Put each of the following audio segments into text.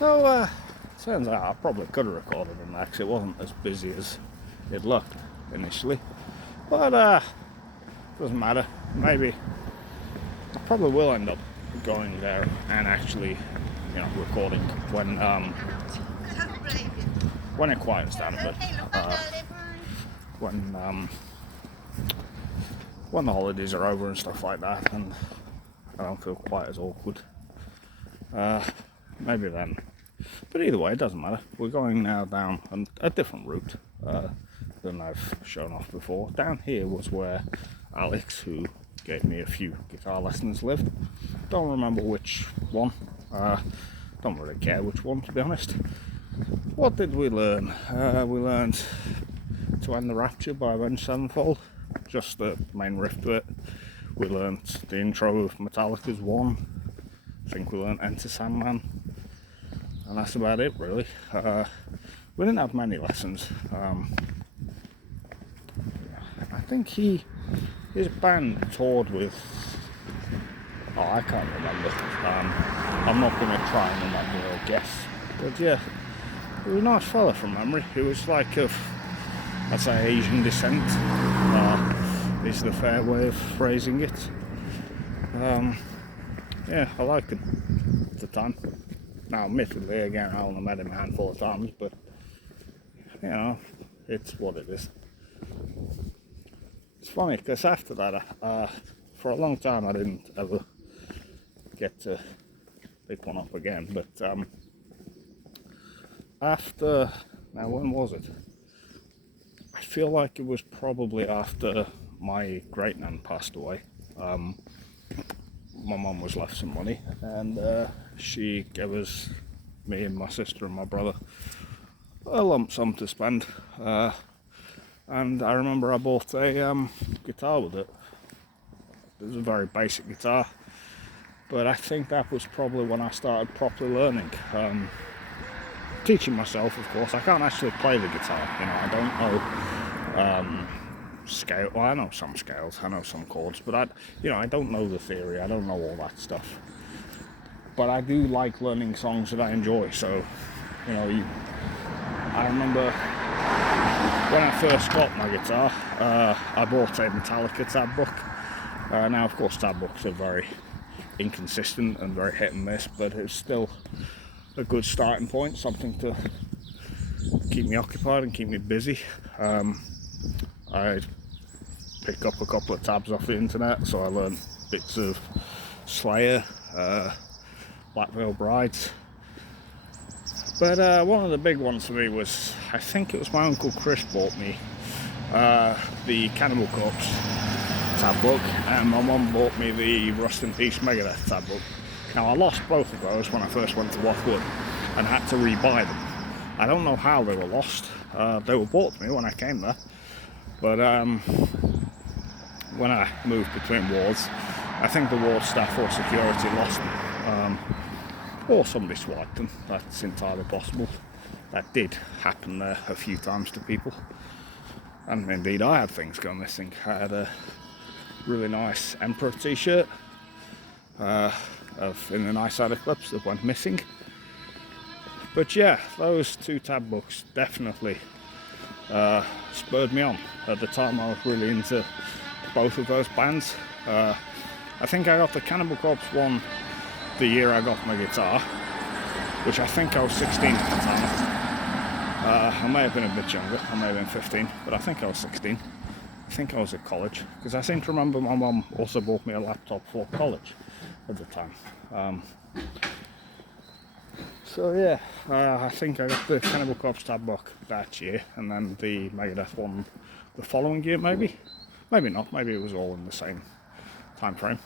Turns out I probably could have recorded in there because it wasn't as busy as it looked initially. But doesn't matter. Maybe I probably will end up going there and actually, recording when it quiets down a bit. When the holidays are over and stuff like that, and I don't feel quite as awkward. Maybe then. But either way, it doesn't matter. We're going now down a different route than I've shown off before. Down here was where Alex, who gave me a few guitar lessons, lived. Don't remember which one. Don't really care which one, to be honest. What did we learn? We learned To End the Rapture by Avenged Sevenfold, just the main riff to it. We learned the intro of Metallica's One. I think we learned Enter Sandman, and that's about it really. We didn't have many lessons. I think his band toured with, I can't remember. I'm not going to try and remember or guess, but yeah, he was a nice fella from memory. He was like of, I'd say, Asian descent, is the fair way of phrasing it. Yeah, I liked him at the time. Now, admittedly, again, I only met him a handful of times, but, it's what it is. It's funny, because after that, for a long time, I didn't ever get to pick one up again, but now when was it? I feel like it was probably after my great-nan passed away. My mum was left some money, and she gave us, me and my sister and my brother, a lump sum to spend, and I remember I bought a guitar with it. It was a very basic guitar, but I think that was probably when I started properly learning. Teaching myself, of course. I can't actually play the guitar, I don't know scale. Well, I know some scales, I know some chords, but I don't know the theory, I don't know all that stuff. But I do like learning songs that I enjoy, so, I remember when I first got my guitar, I bought a Metallica tab book. Now, of course, tab books are very inconsistent and very hit and miss, but it's still a good starting point, something to keep me occupied and keep me busy. I picked up a couple of tabs off the internet, so I learned bits of Slayer, Black Veil Brides. But one of the big ones for me was, I think it was my Uncle Chris bought me the Cannibal Corpse tab book, and my mum bought me the Rust in Peace Megadeth tab book. Now, I lost both of those when I first went to Watford and had to re-buy them. I don't know how they were lost. They were bought to me when I came there, but when I moved between wards, I think the ward staff or security lost them, or somebody swiped them. That's entirely possible. That did happen there a few times to people, and indeed I had things go missing. I had a really nice Emperor t-shirt in the Nice Side Eclipse that went missing. But yeah, those two tab books definitely spurred me on. At the time, I was really into both of those bands. I think I got the Cannibal Corpse one the year I got my guitar, which I think I was 16 at the time. I may have been a bit younger, I may have been 15, but I think I was 16. I think I was at college, because I seem to remember my mum also bought me a laptop for college at the time. So yeah, I think I got the Cannibal Corpse tab book that year, and then the Megadeth one the following year, maybe not, maybe it was all in the same time frame.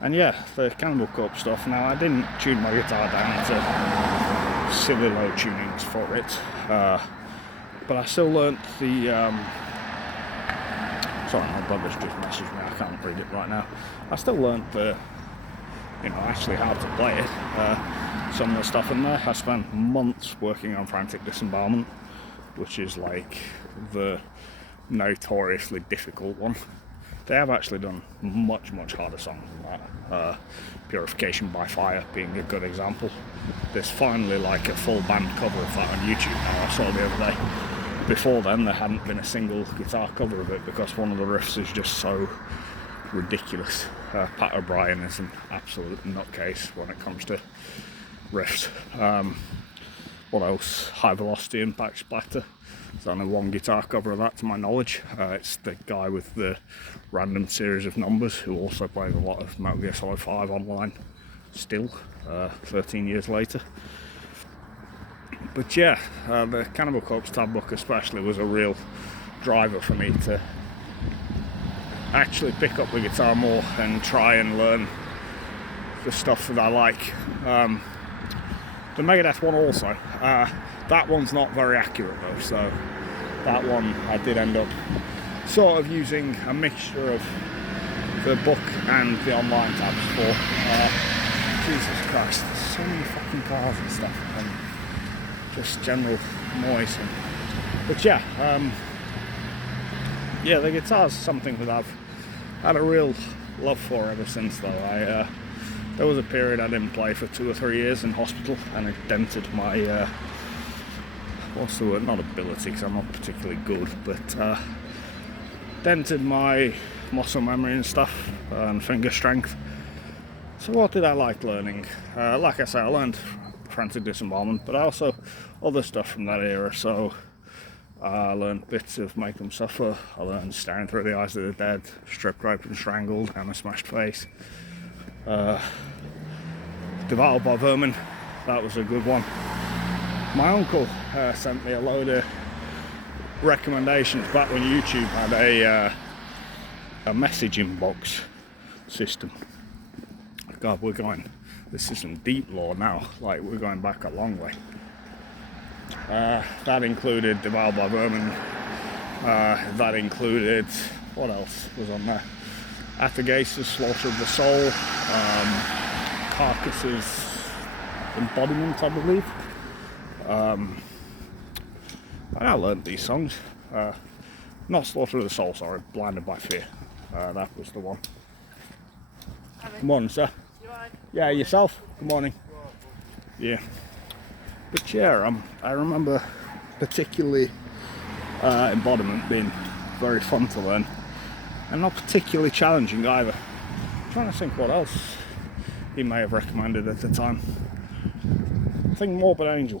And yeah, the Cannibal Corpse stuff. Now, I didn't tune my guitar down to silly low tunings for it, but I still learnt the sorry, my brother's just messaged me, I can't read it right now. I still learnt the, actually how to play it. Some of the stuff in there, I spent months working on Frantic Disembowelment, which is like the notoriously difficult one. they have actually done much harder songs than that. Purification by Fire being a good example. There's finally like a full band cover of that on YouTube now, I saw the other day. Before then there hadn't been a single guitar cover of it because one of the riffs is just so ridiculous. Pat O'Brien is an absolute nutcase when it comes to riffs. What else? High Velocity Impact Splatter. There's only one guitar cover of that to my knowledge. It's the guy with the random series of numbers who also plays a lot of Metal Gear Solid 5 online still, 13 years later. But yeah, the Cannibal Corpse tab book especially was a real driver for me to actually pick up the guitar more and try and learn the stuff that I like. The Megadeth one also, that one's not very accurate though, so that one I did end up sort of using a mixture of the book and the online tabs for. Jesus Christ, there's so many fucking cars and stuff, and just general noise. But yeah, yeah, the guitar's something that I've had a real love for ever since though. There was a period I didn't play for 2 or 3 years in hospital, and it dented my, what's the word, not ability, because I'm not particularly good, but dented my muscle memory and stuff, and finger strength. So what did I like learning? Like I say, I learned Frantic Disembowelment, but also other stuff from that era. So I learned bits of Make Them Suffer, I learned Staring Through the Eyes of the Dead, Stripped, Raped and Strangled, Hammer Smashed Face. Devoured by Vermin, that was a good one. My uncle sent me a load of recommendations back when YouTube had a messaging box system. God, this is some deep lore now, like we're going back a long way. That included Devoured by Vermin, that included, what else was on there? Athegesis, Slaughter of the Soul, Carcass's Embodiment, I believe. And I learned these songs. Not Slaughter of the Soul, sorry, Blinded by Fear. That was the one. Good morning, sir. Yeah, yourself? Good morning. Yeah. But yeah, I remember particularly Embodiment being very fun to learn. And not particularly challenging either. I'm trying to think what else he may have recommended at the time. I think Morbid Angel,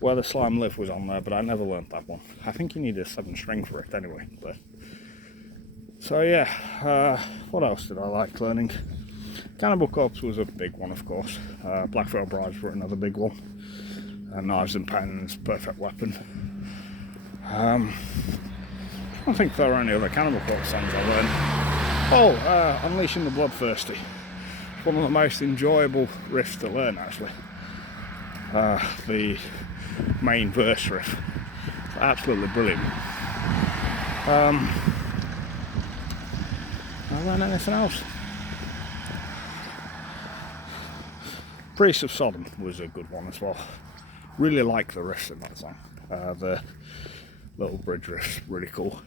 Where the Slime Live was on there, but I never learnt that one. I think you need a 7-string for it anyway. But so yeah, what else did I like learning? Cannibal Corpse was a big one, of course. Black Veil Brides were another big one. Knives and Pens, Perfect Weapon. I don't think there are any other Cannibal Corpse songs I learned. Oh, Unleashing the Bloodthirsty. One of the most enjoyable riffs to learn, actually. The main verse riff. It's absolutely brilliant. I learned anything else? Priest of Sodom was a good one as well. Really like the riffs in that song. The little bridge riff's really cool.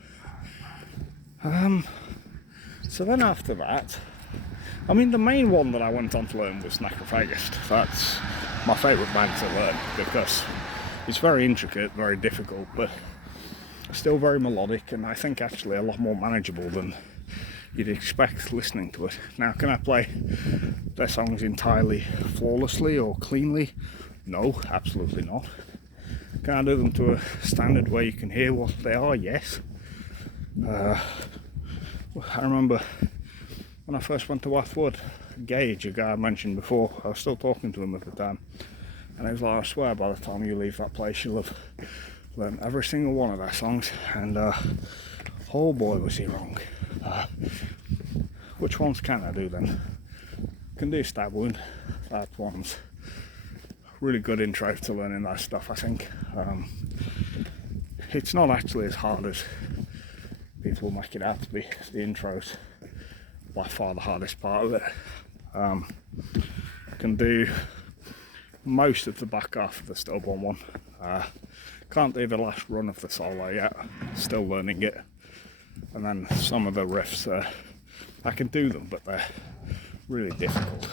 So then after that, I mean, the main one that I went on to learn was Necrophagist. That's my favourite band to learn because it's very intricate, very difficult, but still very melodic, and I think actually a lot more manageable than you'd expect listening to it. Now, can I play their songs entirely flawlessly or cleanly? No, absolutely not. Can I do them to a standard where you can hear what they are? Yes. I remember when I first went to Wathwood, Gage, a guy I mentioned before, I was still talking to him at the time, and he was like, I swear by the time you leave that place you'll have learned every single one of their songs, and oh boy was he wrong. Which ones can I do then? Can do Stab Wound. That one's really good intro to learning that stuff, I think. It's not actually as hard as people make it out to be. The intro's by far the hardest part of it. Can do most of the back half of the Stillborn one. Can't do the last run of the solo yet, still learning it. And then some of the riffs, I can do them, but they're really difficult.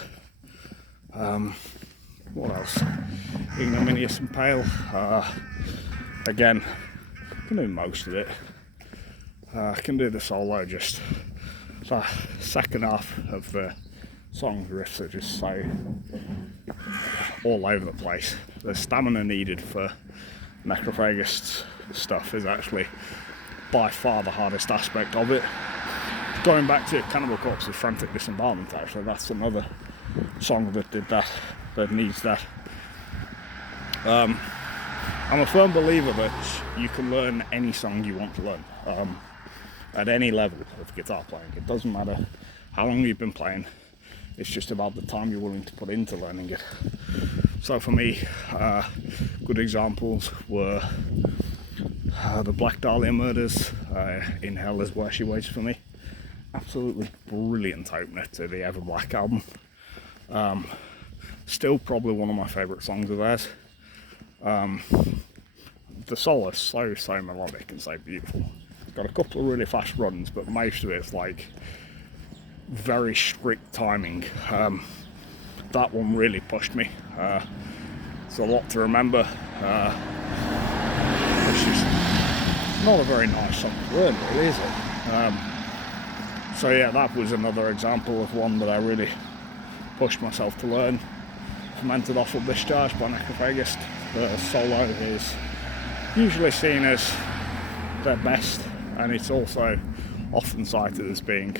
What else? Ignominious and Pale. Again, I can do most of it. I can do the solo, just the second half of the song's riffs are just so all over the place. The stamina needed for Necrophagist stuff is actually by far the hardest aspect of it. Going back to Cannibal Corpse's Frantic Disembowelment, actually, that's another song that did that, that needs that. I'm a firm believer that you can learn any song you want to learn, at any level of guitar playing. It doesn't matter how long you've been playing, it's just about the time you're willing to put into learning it. So for me, good examples were the Black Dahlia Murders, In Hell Is Where She Waits For Me. Absolutely brilliant opener to the Everblack album. Still probably one of my favourite songs of theirs. The solo is so melodic and so beautiful. It's got a couple of really fast runs, but most of it's like very strict timing. That one really pushed me. It's a lot to remember. It's just not a very nice song to learn, really, is it? So yeah, that was another example of one that I really pushed myself to learn. Fermented Offal Discharge by Necrophagist. The solo is usually seen as their best, and it's also often cited as being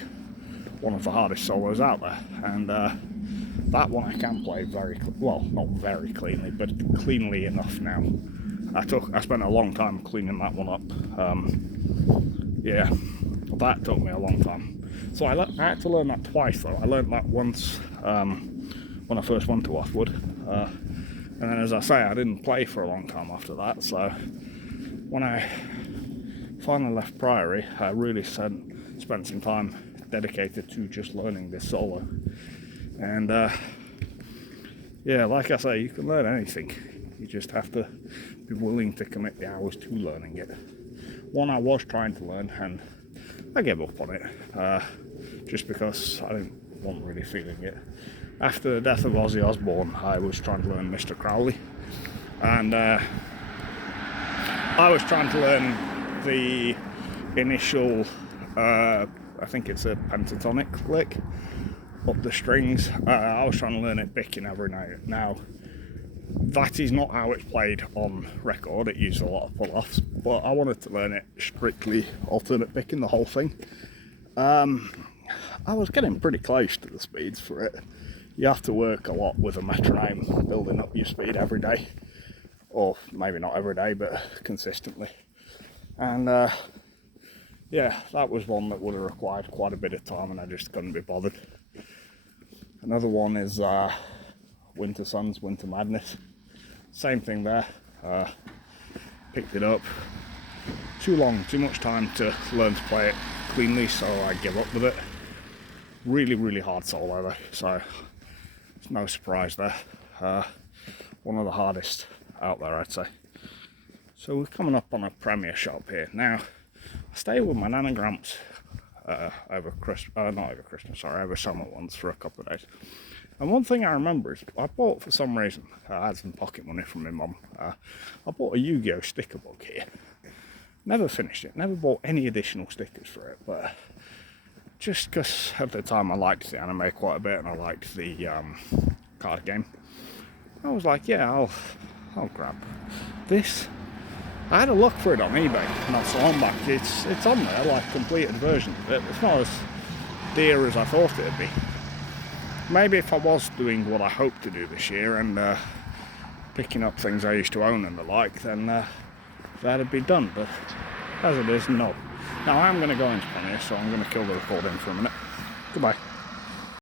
one of the hardest solos out there. And that one I can play very, well, not very cleanly, but cleanly enough now. I spent a long time cleaning that one up. Yeah, that took me a long time. So I had to learn that twice though. I learned that once when I first went to Othwood, and then, as I say, I didn't play for a long time after that. So when I finally left Priory, I really spent some time dedicated to just learning this solo. And yeah, like I say, you can learn anything. You just have to be willing to commit the hours to learning it. One I was trying to learn, and I gave up on it, just because I wasn't really feeling it. After the death of Ozzy Osbourne, I was trying to learn Mr. Crowley, and I was trying to learn the initial, I think it's a pentatonic lick up the strings. I was trying to learn it picking every note. Now, that is not how it's played on record. It uses a lot of pull-offs, but I wanted to learn it strictly alternate picking, the whole thing. I was getting pretty close to the speeds for it. You have to work a lot with a metronome, building up your speed every day, or maybe not every day, but consistently. And yeah, that was one that would have required quite a bit of time, and I just couldn't be bothered. Another one is Winter Suns, Winter Madness. Same thing there. Picked it up. Too much time to learn to play it cleanly, so I give up with it. Really hard solo though, so it's no surprise there. One of the hardest out there, I'd say. So we're coming up on a Premier shop here. Now, I stayed with my Nan and Gramps over summer once for a couple of days. And one thing I remember is I bought, for some reason, I had some pocket money from my mum, I bought a Yu-Gi-Oh sticker book here. Never finished it, never bought any additional stickers for it, but just because at the time I liked the anime quite a bit and I liked the card game, I was like, yeah, I'll grab this. I had a look for it on eBay not so long back. It's on there, like completed version of it. It's not as dear as I thought it'd be. Maybe if I was doing what I hope to do this year and picking up things I used to own and the like, then that'd be done. But as it is, no. Now I'm going to go into Premier, so I'm going to kill the recording for a minute.